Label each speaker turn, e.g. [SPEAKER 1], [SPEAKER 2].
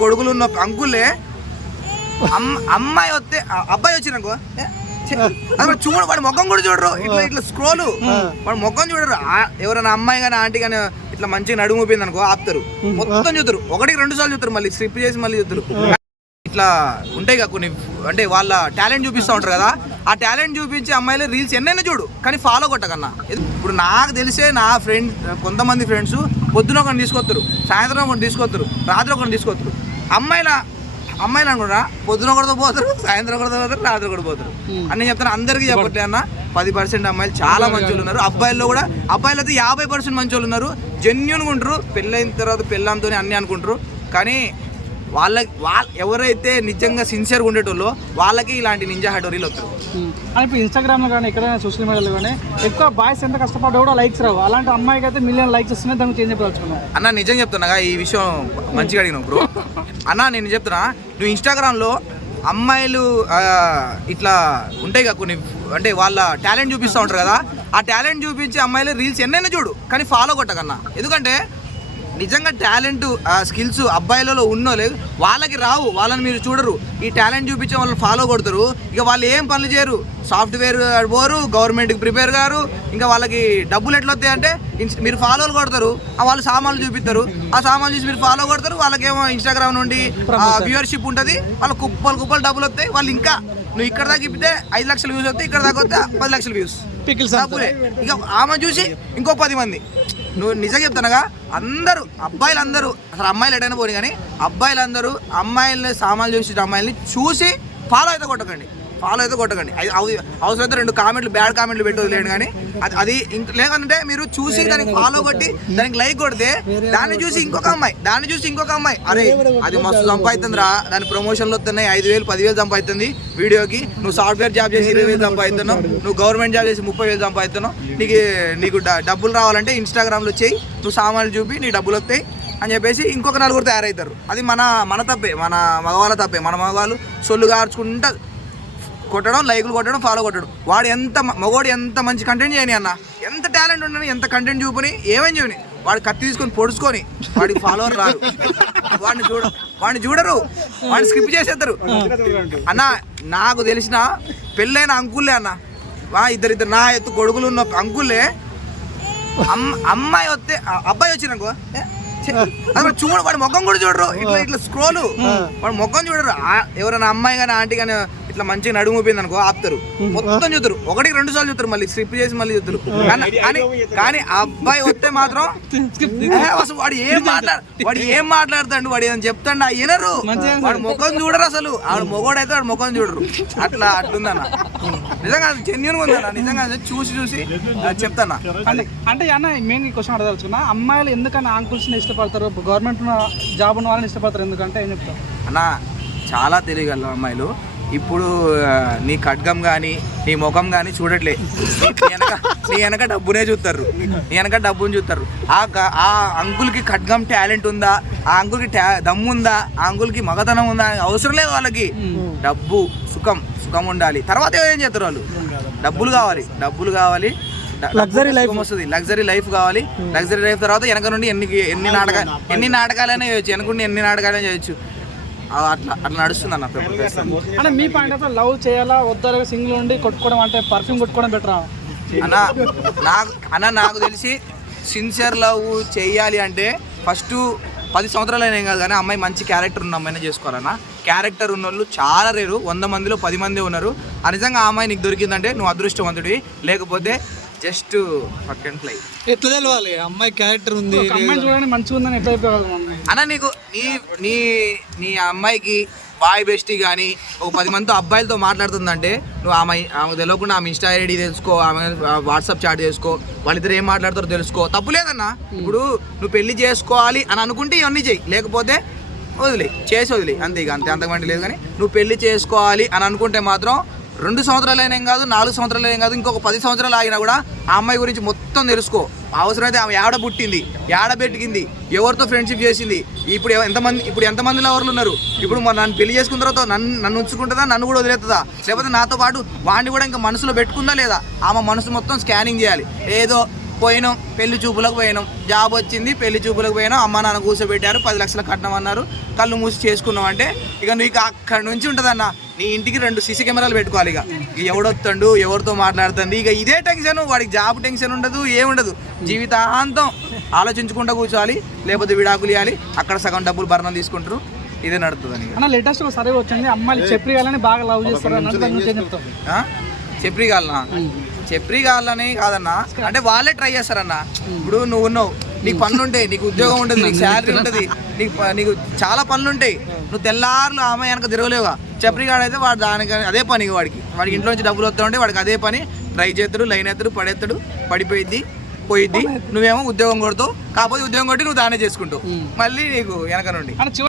[SPEAKER 1] కొడుకులు ఉన్న అంకులే అమ్- అమ్మాయి వస్తే అబ్బాయి అసలు చూడు వాడి ముఖం కూడా చూడరు. ఇట్లా ఇట్లా స్క్రోల్. వాడి ముఖం చూడరు. ఎవరైనా అమ్మాయి కానీ ఆంటీ కానీ ఇట్లా మంచిగా నడుము ఊపింది అనుకో ఆపుతారు. మొత్తం చూస్తారు ఒకటికి రెండు సార్లు చూస్తారు మళ్ళీ. స్ట్రిప్ చేసి మళ్ళీ చూస్తారు ఇట్లా ఉంటాయి కదా కొన్ని అంటే వాళ్ళ టాలెంట్ చూపిస్తూ ఉంటారు కదా. ఆ టాలెంట్ చూపించి అమ్మాయిలు రీల్స్ ఎన్నైనా చూడు కానీ ఫాలో కొట్టకన్నా. ఇప్పుడు నాకు తెలిసే నా ఫ్రెండ్ కొంతమంది ఫ్రెండ్స్ పొద్దున ఒకరిని తీసుకొస్తారు సాయంత్రం ఒకరిని తీసుకొస్తారు రాత్రి ఒకరిని తీసుకొస్తారు అమ్మాయిల అమ్మాయిలు అనుకున్నా పొద్దున ఒకరితో పోతారు సాయంత్రం ఒకరితో పోతారు రాత్రి ఒకటి పోతారు. అని చెప్తాను అందరికీ చెప్పట్లే అన్న. పది పర్సెంట్ అమ్మాయిలు చాలా మంచి ఉన్నారు. అబ్బాయిల్లో కూడా అబ్బాయిలు అయితే యాభై పర్సెంట్ మంచి ఉన్నారు. జెన్యున్గా ఉంటారు పెళ్ళైన తర్వాత పెళ్ళంతో అన్ని అనుకుంటారు కానీ వాళ్ళకి వాళ్ళ ఎవరైతే నిజంగా సిన్సియర్గా ఉండేటోళ్ళో వాళ్ళకి ఇలాంటి నింజా హటోరీలు వస్తారు
[SPEAKER 2] అని ఇప్పుడు ఇన్స్టాగ్రామ్లో కానీ ఎక్కడైనా సోషల్ మీడియాలో కానీ ఎక్కువ బాయ్స్ ఎంత కష్టపడ్డా కూడా లైక్స్ రావు. అలాంటి అమ్మాయికి అయితే మిలియన్ లైక్స్ వస్తున్నాయి దానికి చేంజ్ చెప్పదలుచుకున్నాం
[SPEAKER 1] అన్న నిజం చెప్తున్నా ఈ విషయం మంచిగా అడిగినావు బ్రో అన్న నేను చెప్తున్నా నువ్వు ఇన్స్టాగ్రామ్లో అమ్మాయిలు ఇట్లా ఉంటాయి కదా కొన్ని అంటే వాళ్ళ టాలెంట్ చూపిస్తూ ఉంటారు కదా ఆ టాలెంట్ చూపించి అమ్మాయిలు రీల్స్ ఎన్నైనా చూడు కానీ ఫాలో కొట్టకన్నా. ఎందుకంటే నిజంగా టాలెంట్ ఆ స్కిల్స్ అబ్బాయిలలో ఉన్నోలే వాళ్ళకి రావు వాళ్ళని మీరు చూడరు. ఈ టాలెంట్ చూపించే వాళ్ళని ఫాలో కొడతారు. ఇక వాళ్ళు ఏం పనులు చేయరు. సాఫ్ట్వేర్ పోరు గవర్నమెంట్కి ప్రిపేర్ గారు ఇంకా వాళ్ళకి డబ్బులు ఎట్లా వస్తాయి అంటే మీరు ఫాలోలు కొడతారు ఆ వాళ్ళు సామాన్లు చూపిస్తారు. ఆ సామాన్లు చూసి మీరు ఫాలో కొడతారు వాళ్ళకేమో ఇన్స్టాగ్రామ్ నుండి వ్యూవర్షిప్ ఉంటుంది. వాళ్ళ కుప్పలు కుప్పలు డబ్బులు వస్తాయి. వాళ్ళు ఇంకా నువ్వు ఇక్కడ దాకా ఇప్పితే ఐదు లక్షల వ్యూస్ వస్తాయి ఇక్కడ దాకా వస్తే పది లక్షల వ్యూస్. డబ్బులే. ఇక ఆమె చూసి ఇంకో పది మంది. నువ్వు నిజం చెప్తానగా అందరూ అబ్బాయిలు అందరూ అసలు అమ్మాయిలు ఎడైనా పోని కానీ అబ్బాయిలు అందరూ అమ్మాయిలని సామాన్లు చూసి అమ్మాయిల్ని చూసి ఫాలో అయితే కొట్టకండి. ఫాలో అయితే కొట్టకండి. అది అవసరమైతే రెండు కామెంట్లు బ్యాడ్ కామెంట్లు పెట్టలేదు కానీ అది అది లేదంటే మీరు చూసి దానికి ఫాలో కొట్టి దానికి లైక్ కొడితే దాన్ని చూసి ఇంకొక అమ్మాయి దాన్ని చూసి ఇంకొక అమ్మాయి. అరే అది మస్తు సంపాదిస్తుంది రా దాని ప్రమోషన్లు వస్తున్నాయి. ఐదు వేలు పదివేలు సంపాదిస్తుంది వీడియోకి. నువ్వు సాఫ్ట్వేర్ జాబ్ చేసి ఇరవై వేలు సంపాదిస్తున్నావు. నువ్వు గవర్నమెంట్ జాబ్ చేసి ముప్పై వేలు సంపాదిస్తున్నావు. నీకు నీకు డబ్బులు రావాలంటే ఇన్స్టాగ్రామ్లో చేయి. నువ్వు సామాన్లు చూపి నీ డబ్బులు వస్తాయి అని చెప్పేసి ఇంకొక నలుగురు తయారవుతారు. అది మన మన తప్పే. మన మగవాళ్ళ తప్పే. మన మగవాళ్ళు సొల్లు కార్చుకుంటా కొట్టడం లైకులు కొట్టడం ఫాలో కొట్టడం. వాడు ఎంత మ- మగవాడు ఎంత మంచి కంటెంట్ చేయని అన్న? ఎంత టాలెంట్ ఉండని ఎంత కంటెంట్ చూపుని ఏమని చేయని? వాడు కత్తి తీసుకొని పొడుచుకొని వాడికి ఫాలోవర్ రారు వాడిని చూడ వాడిని చూడరు. వాడిని స్కిప్ చేసేస్తారు అన్న నాకు తెలిసిన పెళ్ళైన అంకుల్లే అన్న. వా ఇద్దరిద్దరు నా ఎత్తు కొడుకులు ఉన్న అంకుల్లే అమ్- అమ్మాయి వస్తే అబ్బాయి ఛే, అసలు చూడు వాడి ముఖం కూడా చూడరు. ఇట్లా ఇట్లా స్క్రోల్ వాడి ముఖం చూడరు. ఎవరైనా అమ్మాయి కానీ ఆంటీ కానీ ఇట్లా మంచిగా నడుము ఊపింది అనుకో ఆపుతారు. మొత్తం చూస్తారు. ఒకటికి రెండు సార్లు చూస్తారు మళ్ళీ స్ట్రిప్ చేసి మళ్ళీ చూస్తారు. కానీ కానీ అబ్బాయి వస్తే మాత్రం ఏ, అసలు వాడు ఏం మాట్లాడు వాడు ఏం మాట్లాడతాడు వాడు ఏం చెప్తాడు ఆ వినరు వాడు ముఖం చూడరు అసలు. ఆడు మొగోడైతే వాడు ముఖం చూడరు. అట్లా అట్లుందన్న. నిజంగా జెన్యున్ ఉందన్న. నిజంగా చూసి చూసి చెప్తానా
[SPEAKER 2] అంటే అన్న మెయిన్ క్వశ్చన్ అడగదలుచుకున్నా అమ్మాయిలు ఎందుకని అంకుల్స్ని ఇష్టపడతారు? గవర్నమెంట్ జాబ్ ఉన్న వాళ్ళని ఇష్టపడతారు ఎందుకంటే ఏం చెప్తారు?
[SPEAKER 1] అన్న చాలా తెలియగల అమ్మాయిలు. ఇప్పుడు నీ ఖడ్గం కానీ నీ ముఖం కానీ చూడట్లే. నీ వెనక నీ వెనక డబ్బునే చూస్తారు నీ వెనక డబ్బుని చూస్తారు ఆ ఆ అంకుల్కి ఖడ్గం టాలెంట్ ఉందా? ఆ అంకుల్కి టా దమ్ము ఉందా? ఆ అంకుల్కి మగతనం ఉందా? అని అవసరం లేదు వాళ్ళకి. డబ్బు సుఖం సుఖం ఉండాలి. తర్వాత ఏం చేస్తారు వాళ్ళు? డబ్బులు కావాలి. డబ్బులు కావాలి. లగ్జరీ లైఫ్ వస్తుంది. లగ్జరీ లైఫ్ కావాలి. లగ్జరీ లైఫ్ తర్వాత వెనక నుండి ఎన్ని ఎన్ని నాటక ఎన్ని నాటకాలైనా చేయొచ్చు. వెనక నుండి ఎన్ని నాటకాలైనా చేయొచ్చు. అట్లా అట్లా నడుస్తుంది అన్న.
[SPEAKER 2] అంటే మీ పాయింట్ ఆఫ్ లవ్ చేయాలా వద్దా సింగిల్ ఉండి కొట్టుకోవడం అంటే పర్ఫ్యూమ్ కొట్టుకోవడం బెటరా
[SPEAKER 1] అన్న నాకు అన్న నాకు తెలిసి సిన్సియర్ లవ్ చేయాలి అంటే ఫస్ట్ పది సంవత్సరాలు అయినా ఏం కాదు కానీ అమ్మాయి మంచి క్యారెక్టర్ ఉన్న అమ్మాయినే చేసుకోవాలన్న. క్యారెక్టర్ ఉన్న వాళ్ళు చాలా రేరు వంద మందిలో పది మంది ఉన్నారు. ఆ నిజంగా ఆ అమ్మాయి నీకు దొరికిందంటే నువ్వు అదృష్టవంతుడివి. లేకపోతే జస్ట్ ఫక్ అండ్ ఫ్లై
[SPEAKER 3] ఎట్లా తెలవాలి? అమ్మాయి క్యారెక్టర్ ఉంది.
[SPEAKER 2] ఒక అమ్మాయిని చూడండి మంచిగా ఉందని ఎట్లా
[SPEAKER 1] అన్న నీకు నీ నీ నీ అమ్మాయికి బాయ్ బెస్టీ కానీ ఒక పది మందితో అబ్బాయిలతో మాట్లాడుతుందంటే నువ్వు ఆమె ఆమె తెలియకుండా ఆమె ఇన్స్టా ఐడి తెలుసుకో ఆమె వాట్సాప్ చాట్ చేసుకో వాళ్ళిద్దరు ఏం మాట్లాడతారో తెలుసుకో. తప్పు లేదన్న. ఇప్పుడు నువ్వు పెళ్ళి చేసుకోవాలి అని అనుకుంటే ఇవన్నీ చెయ్యి. లేకపోతే వదిలే చేసి వదిలే అంతే ఇక అంతే. అంతకంటే లేదు కానీ నువ్వు పెళ్ళి చేసుకోవాలి అని అనుకుంటే మాత్రం రెండు సంవత్సరాలు అయినా ఏం కాదు నాలుగు సంవత్సరాలు అయినా కాదు ఇంకొక పది సంవత్సరాలు ఆగినా కూడా ఆ అమ్మాయి గురించి మొత్తం తెలుసుకో. అవసరమైతే ఆమె ఏడ పుట్టింది ఏడ పెట్టింది ఎవరితో ఫ్రెండ్షిప్ చేసింది ఇప్పుడు ఎంతమంది ఇప్పుడు ఎంతమంది లవర్లు ఉన్నారు? ఇప్పుడు నన్ను పెళ్ళి చేసుకున్న తర్వాత నన్ను నన్ను ఉంచుకుంటుందా నన్ను కూడా వదిలేస్తుందా? లేకపోతే నాతో పాటు వాడిని కూడా ఇంకా మనసులో పెట్టుకుందా లేదా? ఆమె మనసు మొత్తం స్కానింగ్ చేయాలి. ఏదో పోయినాం పెళ్ళి చూపులకు పోయినాం. జాబ్ వచ్చింది పెళ్ళి చూపులకు పోయినాం. అమ్మ నాన్న కూర్చోబెట్టారు పది లక్షల కట్నం అన్నారు. కళ్ళు మూసి చేసుకున్నాం అంటే ఇక నీకు అక్కడ నుంచి ఉంటుందన్న. నీ ఇంటికి రెండు సీసీ కెమెరాలు పెట్టుకోవాలి ఇక. ఇక ఎవడొత్తండు ఎవరితో మాట్లాడుతుంది ఇక ఇదే టెన్షన్ వాడికి జాబ్ టెన్షన్ ఉండదు ఏముండదు. జీవితాంతం ఆలోచించుకుంటూ కూర్చోవాలి లేకపోతే విడాకులు ఇవ్వాలి అక్కడ సగం డబ్బులు భరణం తీసుకుంటారు. ఇదే నడుతుంది
[SPEAKER 2] అన్న లేటెస్ట్ ఒక సర్వే వచ్చింది అమ్మాయిలు చెప్పి బాగా లవ్ చేస్తారు
[SPEAKER 1] చెప్పరి కాలనా చెప్పరి కాలని కాదన్నా. అంటే వాళ్ళే ట్రై చేస్తారన్న. ఇప్పుడు నువ్వు ఉన్నావు. నీకు పనులు ఉంటాయి. నీకు ఉద్యోగం ఉంటుంది. నీకు శాలరీ ఉంటుంది. నీకు నీకు చాలా పనులు ఉంటాయి. నువ్వు తెల్లారులు ఆమె వెనక తిరగలేవా చెప్పరి కాడైతే వాడు దానికి అదే పని వాడికి. వాడికి ఇంట్లో నుంచి డబ్బులు వస్తూ ఉంటే వాడికి అదే పని. ట్రై చేస్తాడు లైన్ ఎత్తాడు పడేస్తాడు పడిపోయిద్ది పోయిద్ది. నువ్వేమో ఉద్యోగం కొడతావు. కాకపోతే ఉద్యోగం కొట్టి నువ్వు దానే చేసుకుంటావు. మళ్ళీ నీకు వెనక నుండి.